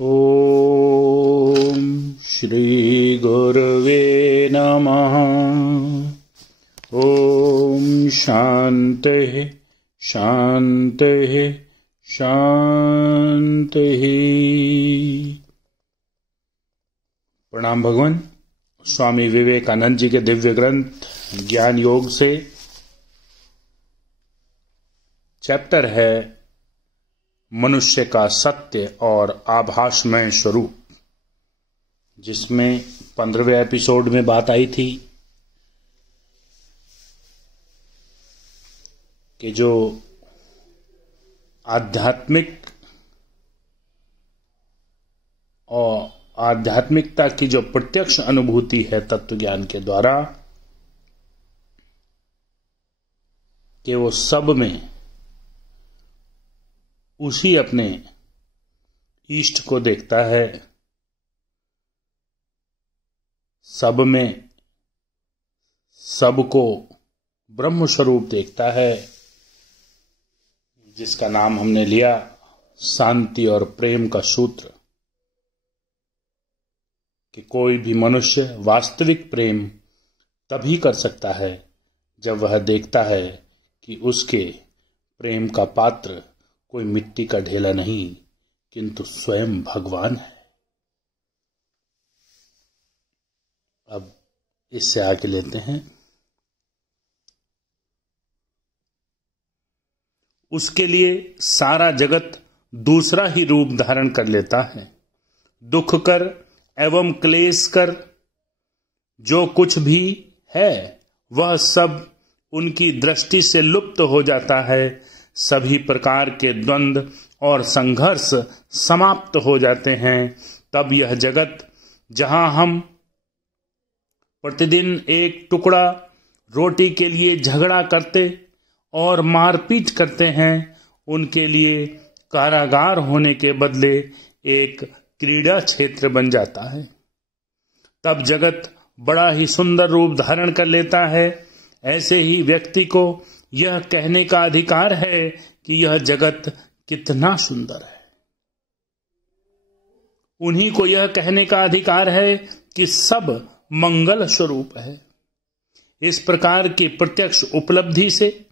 ओम श्री गुरुवे नमः। ओम शांति शांति शांति। प्रणाम भगवान। स्वामी विवेकानंद जी के दिव्य ग्रंथ ज्ञान योग से चैप्टर है मनुष्य का सत्य और आभासमय स्वरूप, जिसमें 15वें एपिसोड में बात आई थी कि जो आध्यात्मिकता की जो प्रत्यक्ष अनुभूति है तत्व ज्ञान के द्वारा, कि वो सब में उसी अपने इष्ट को देखता है, सब में सबको ब्रह्म स्वरूप देखता है, जिसका नाम हमने लिया शांति और प्रेम का सूत्र। कि कोई भी मनुष्य वास्तविक प्रेम तभी कर सकता है जब वह देखता है कि उसके प्रेम का पात्र कोई मिट्टी का ढेला नहीं, किंतु स्वयं भगवान है। अब इससे आगे लेते हैं। उसके लिए सारा जगत दूसरा ही रूप धारण कर लेता है। दुख कर एवं क्लेश कर जो कुछ भी है वह सब उनकी दृष्टि से लुप्त हो जाता है। सभी प्रकार के द्वंद्व और संघर्ष समाप्त हो जाते हैं। तब यह जगत, जहां हम प्रतिदिन एक टुकड़ा रोटी के लिए झगड़ा करते और मारपीट करते हैं, उनके लिए कारागार होने के बदले एक क्रीड़ा क्षेत्र बन जाता है। तब जगत बड़ा ही सुंदर रूप धारण कर लेता है। ऐसे ही व्यक्ति को यह कहने का अधिकार है कि यह जगत कितना सुंदर है। उन्हीं को यह कहने का अधिकार है कि सब मंगल स्वरूप है। इस प्रकार की प्रत्यक्ष उपलब्धि से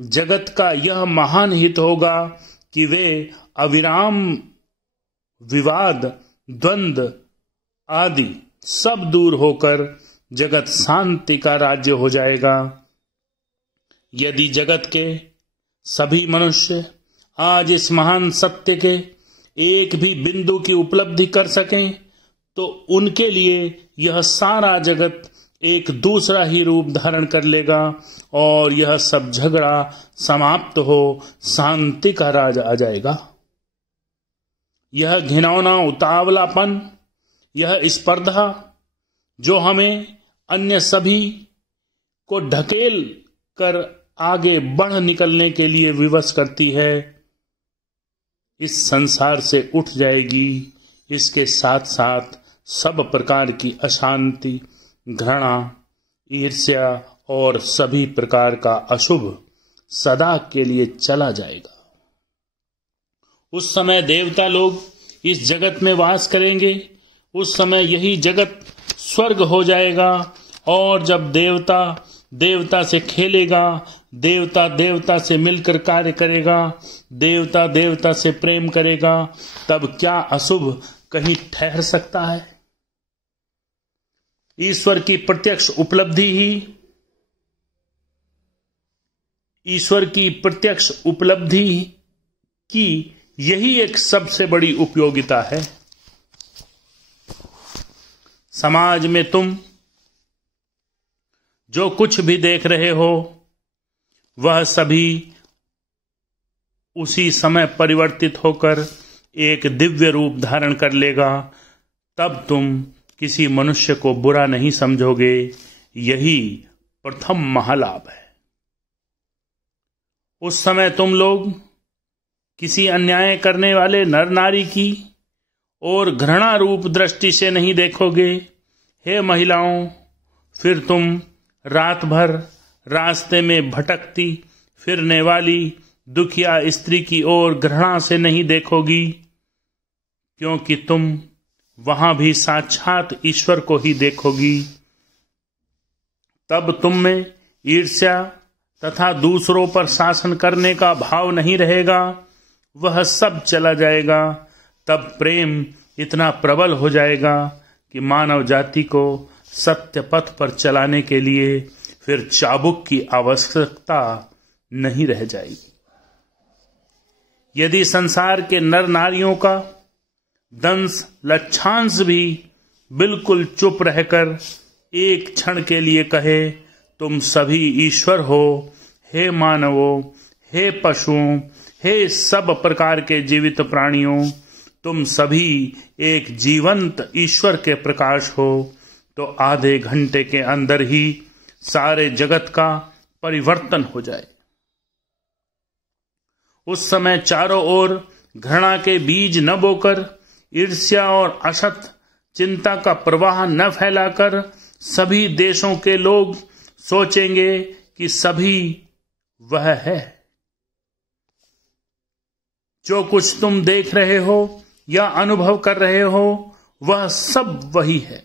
जगत का यह महान हित होगा कि वे अविराम विवाद, द्वंद्व आदि सब दूर होकर जगत शांति का राज्य हो जाएगा। यदि जगत के सभी मनुष्य आज इस महान सत्य के एक भी बिंदु की उपलब्धि कर सकें, तो उनके लिए यह सारा जगत एक दूसरा ही रूप धारण कर लेगा और यह सब झगड़ा समाप्त हो शांति का राज आ जाएगा। यह घिनौना उतावलापन, यह स्पर्धा जो हमें अन्य सभी को ढकेल कर आगे बढ़ निकलने के लिए विवश करती है, इस संसार से उठ जाएगी। इसके साथ साथ सब प्रकार की अशांति, घृणा, ईर्ष्या और सभी प्रकार का अशुभ सदा के लिए चला जाएगा। उस समय देवता लोग इस जगत में वास करेंगे। उस समय यही जगत स्वर्ग हो जाएगा। और जब देवता देवता से खेलेगा, देवता देवता से मिलकर कार्य करेगा, देवता देवता से प्रेम करेगा, तब क्या अशुभ कहीं ठहर सकता है? ईश्वर की प्रत्यक्ष उपलब्धि की यही एक सबसे बड़ी उपयोगिता है। समाज में तुम जो कुछ भी देख रहे हो, वह सभी उसी समय परिवर्तित होकर एक दिव्य रूप धारण कर लेगा। तब तुम किसी मनुष्य को बुरा नहीं समझोगे। यही प्रथम महालाभ है। उस समय तुम लोग किसी अन्याय करने वाले नर नारी की और घृणा रूप दृष्टि से नहीं देखोगे। हे महिलाओं, फिर तुम रात भर रास्ते में भटकती फिरने वाली दुखिया स्त्री की ओर घृणा से नहीं देखोगी। क्योंकि तुम वहां भी साक्षात ईश्वर को ही देखोगी। तब तुम में ईर्ष्या तथा दूसरों पर शासन करने का भाव नहीं रहेगा, वह सब चला जाएगा। तब प्रेम इतना प्रबल हो जाएगा कि मानव जाति को सत्य पथ पर चलाने के लिए फिर चाबुक की आवश्यकता नहीं रह जाएगी। यदि संसार के नर नारियों का दंश लक्षांश भी बिल्कुल चुप रहकर एक क्षण के लिए कहे, तुम सभी ईश्वर हो, हे मानवों, हे पशुओं, हे सब प्रकार के जीवित प्राणियों, तुम सभी एक जीवंत ईश्वर के प्रकाश हो, तो आधे घंटे के अंदर ही सारे जगत का परिवर्तन हो जाए। उस समय चारों ओर घृणा के बीज न बोकर, ईर्ष्या और असत चिंता का प्रवाह न फैलाकर सभी देशों के लोग सोचेंगे कि सभी वह है। जो कुछ तुम देख रहे हो या अनुभव कर रहे हो, वह सब वही है।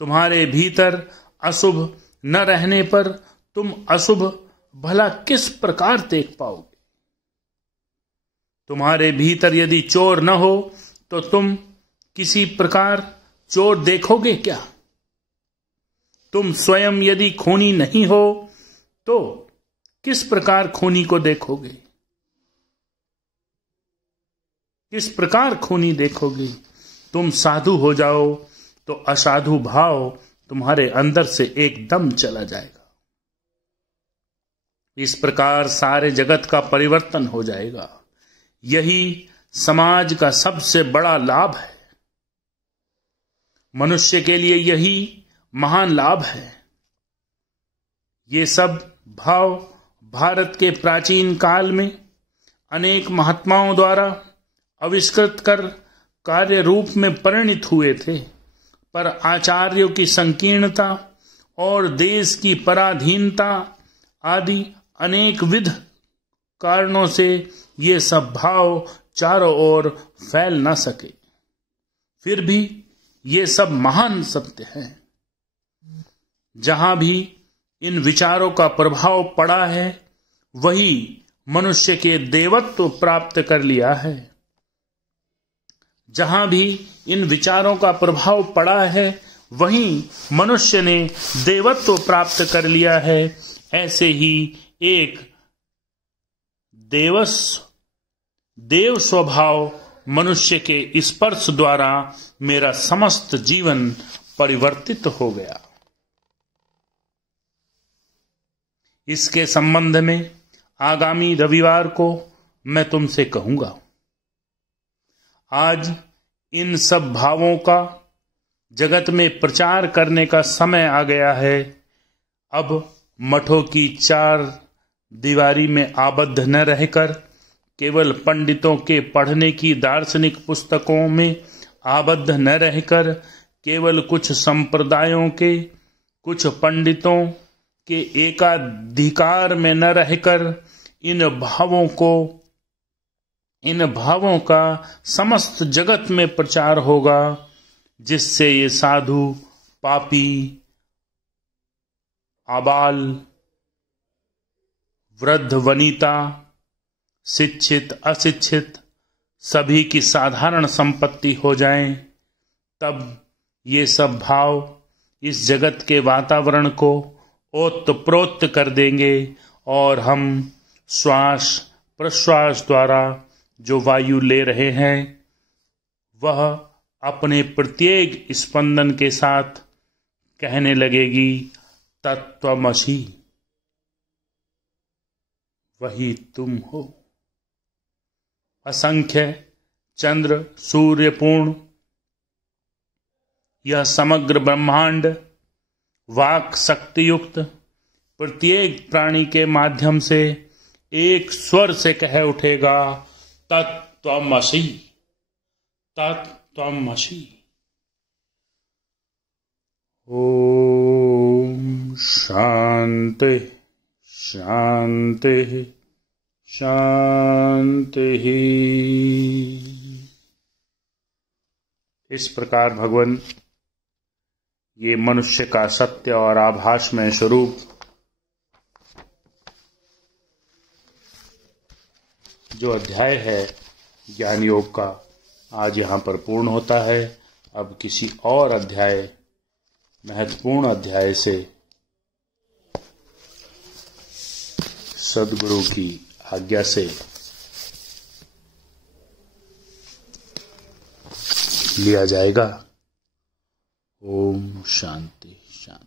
तुम्हारे भीतर अशुभ न रहने पर तुम अशुभ भला किस प्रकार देख पाओगे? तुम्हारे भीतर यदि चोर न हो तो तुम किसी प्रकार चोर देखोगे क्या? तुम स्वयं यदि खूनी नहीं हो तो किस प्रकार खूनी को देखोगे? किस प्रकार खूनी देखोगे? तुम साधु हो जाओ तो असाधु भाव तुम्हारे अंदर से एकदम चला जाएगा। इस प्रकार सारे जगत का परिवर्तन हो जाएगा। यही समाज का सबसे बड़ा लाभ है। मनुष्य के लिए यही महान लाभ है। ये सब भाव भारत के प्राचीन काल में अनेक महात्माओं द्वारा आविष्कृत कर कार्य रूप में परिणित हुए थे, पर आचार्यों की संकीर्णता और देश की पराधीनता आदि अनेक विध कारणों से ये सब भाव चारों ओर फैल न सके। फिर भी ये सब महान सत्य हैं। जहां भी इन विचारों का प्रभाव पड़ा है, वही मनुष्य के देवत्व प्राप्त कर लिया है। जहां भी इन विचारों का प्रभाव पड़ा है, वहीं मनुष्य ने देवत्व प्राप्त कर लिया है। ऐसे ही एक देव स्वभाव मनुष्य के स्पर्श द्वारा मेरा समस्त जीवन परिवर्तित हो गया। इसके संबंध में आगामी रविवार को मैं तुमसे कहूंगा। आज इन सब भावों का जगत में प्रचार करने का समय आ गया है। अब मठों की चार दीवारी में आबद्ध न रहकर केवल पंडितों के पढ़ने की दार्शनिक पुस्तकों में आबद्ध न रहकर केवल कुछ संप्रदायों के, कुछ पंडितों के एकाधिकार में न रहकर इन भावों का समस्त जगत में प्रचार होगा, जिससे ये साधु, पापी, आबाल, वृद्ध, वनिता, शिक्षित, अशिक्षित सभी की साधारण संपत्ति हो जाएं। तब ये सब भाव इस जगत के वातावरण को ओतप्रोत कर देंगे और हम श्वास प्रश्वास द्वारा जो वायु ले रहे हैं, वह अपने प्रत्येक स्पंदन के साथ कहने लगेगी, तत्त्वमसि, वही तुम हो। असंख्य चंद्र सूर्य पूर्ण यह समग्र ब्रह्मांड वाक शक्ति युक्त प्रत्येक प्राणी के माध्यम से एक स्वर से कह उठेगा, तत्त्वमसि, तत्त्वमसि। ओम शांति शांति शांति। इस प्रकार भगवान ये मनुष्य का सत्य और आभासमय स्वरूप जो अध्याय है ज्ञान योग का आज यहाँ पर पूर्ण होता है। अब किसी और अध्याय, महत्वपूर्ण अध्याय से सद्गुरु की आज्ञा से लिया जाएगा। ओम शांति शांति।